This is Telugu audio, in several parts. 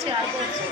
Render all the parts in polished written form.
మంచిగా ఆడుకోవచ్చు.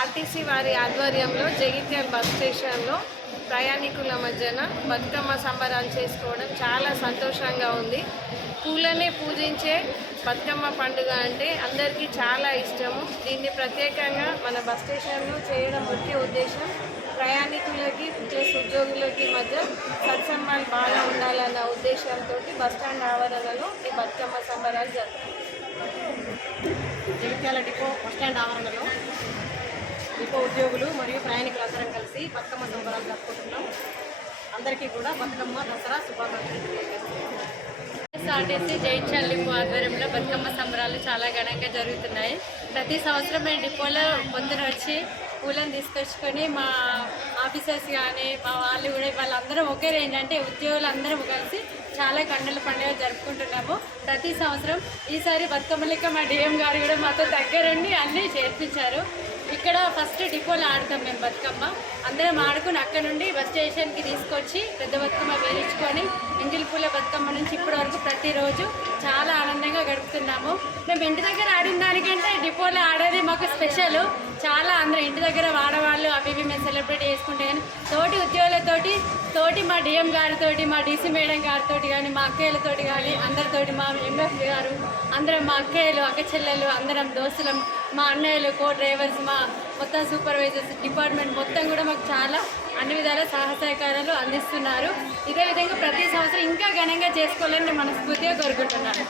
ఆర్టీసీ వారి ఆధ్వర్యంలో జగిత్యాల బస్ స్టేషన్లో ప్రయాణికుల మధ్యన బతుకమ్మ సంబరాలు చేసుకోవడం చాలా సంతోషంగా ఉంది. పూలనే పూజించే బతుకమ్మ పండుగ అంటే అందరికీ చాలా ఇష్టము. దీన్ని ప్రత్యేకంగా మన బస్ స్టేషన్లో చేయడం ముఖ్య ఉద్దేశం ప్రయాణికులకి ప్లస్ ఉద్యోగులకి మధ్య సత్సంబాలు బాగా ఉండాలన్న ఉద్దేశంతో బస్టాండ్ ఆవరణలో ఈ బతుకమ్మ సంబరాలు జరుగుతాయి. జగిత్యాల డిపో బస్టాండ్ ఆవరణలో డిపో ఉద్యోగులు మరియు ప్రయాణికులందరం కలిసి బతుకమ్మ సంబరాలు జరుపుకుంటున్నాం. అందరికీ కూడా బతుకమ్మ దసరా శుభాకాంక్షలు తెలియజేస్తున్నాం. ఆర్టీసీ జగిత్యాల డిపో ఆధ్వర్యంలో బతుకమ్మ సంబరాలు చాలా ఘనంగా జరుగుతున్నాయి. ప్రతి సంవత్సరం మేము డిపోలో పొద్దున వచ్చి పూలను తీసుకొచ్చుకొని మా ఆఫీసర్స్ కానీ మా వాళ్ళు కూడా వాళ్ళందరం ఒకే రేంజ్ అంటే ఉద్యోగులు అందరం కలిసి చాలా కన్నుల పండుగ జరుపుకుంటున్నాము ప్రతి సంవత్సరం. ఈసారి బతుకమ్మ లెక్క మా డిఎం గారు కూడా మాతో దగ్గరుండి అన్నీ చేర్పించారు. ఇక్కడ ఫస్ట్ డిపోలో ఆడతాం మేము బతుకమ్మ. అందరం ఆడుకుని అక్కడ నుండి బస్ స్టేషన్కి తీసుకొచ్చి పెద్ద బతుకమ్మ వేయించుకొని ఎంగిలి పూల బతుకమ్మ నుంచి ఇప్పటి వరకు ప్రతిరోజు చాలా ఆనందంగా గడుపుతున్నాము. మేము ఇంటి దగ్గర ఆడిన దానికంటే డిపోలో ఆడేది మాకు స్పెషల్. చాలా అందరం ఇంటి దగ్గర ఆడవాళ్ళు అవి మేము సెలబ్రేట్ చేసుకుంటే కానీ తోటి ఉద్యోగులతోటి మా డిఎం గారితో మా డీసీ మేడం గారితో కానీ మా అక్కయ్యలతోటి కానీ అందరితోటి మా ఎంఎఫ్ గారు అందరం మా అక్కయ్యలు అక్క చెల్లెలు అందరం దోస్తులం మా అన్నయ్యలు కో డ్రైవర్స్ మా మొత్తం సూపర్వైజర్స్ డిపార్ట్మెంట్ మొత్తం కూడా మాకు చాలా అన్ని విధాల సహకారాలు అందిస్తున్నారు. ఇదే విధంగా ప్రతి సంవత్సరం ఇంకా ఘనంగా చేసుకోవాలని నేను మనస్ఫూర్తిగా కోరుకుంటున్నాను.